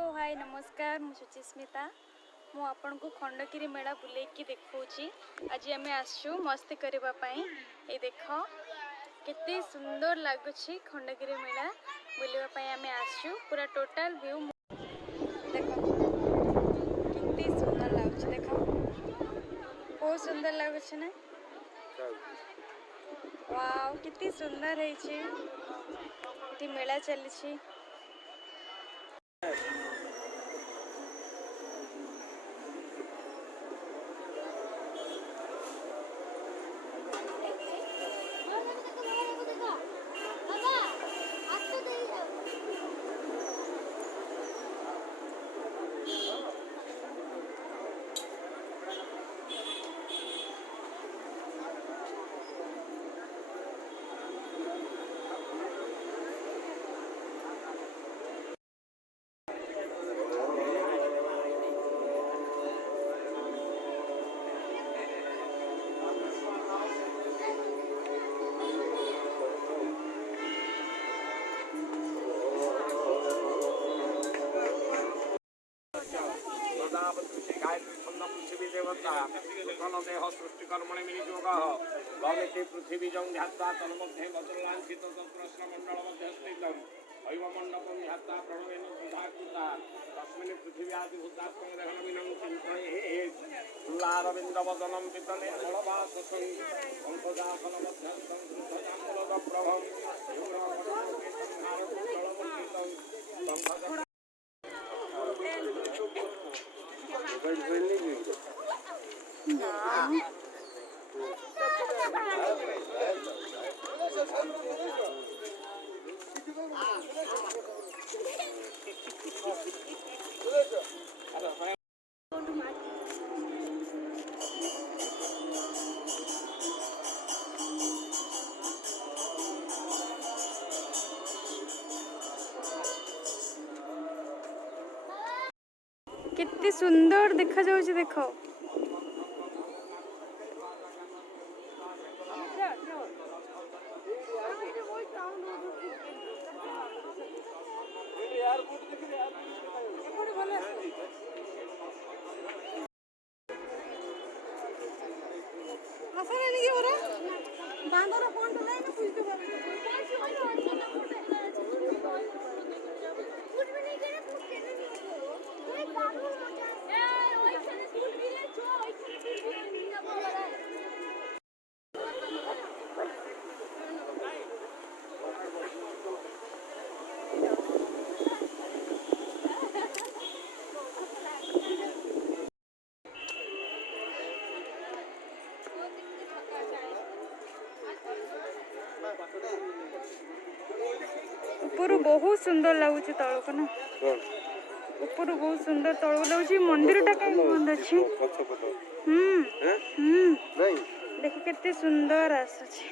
हाय नमस्कार मु सुचिस्मिता मु आपन को खंडगिरी मेला बुलेकी देखौची। आज आम आसु मस्ती करबा पई ए देख केते सुंदर लागुची खंडगिरी मेला बुलवा पई आम आसु पूरा टोटल व्यू देखो केते सुंदर लागुची देखो बहुत सुंदर लागुची ना वाव केते सुंदर है छी मेला चली पृथ्वी देवता देह सृष्टिकर्मणि विनियोग गमिति पृथ्वी ध्यात्वा तन्मध्ये वज्रलांछित तत्रश्रमंडल मध्य स्थितम् ऐवमण्डपं ध्यात्वा प्रणवेन सुधाकृता तस्मिन् पृथिव्यादिभूतात्मं दहनमिनं चिन्तयेत् उल्लारविन्दवदनं पितने फलवाससं पंकजाफलमध्यस्थं धृतजाम्बुलप्रभं कितनी सुंदर देखा जाउची देखो ऊपर बहुत सुंदर लगुच तल को ना ऊपर बहुत सुंदर तल लगुच मंदिर टा कहीं बंद अच्छी देख केते सुंदर आसुची।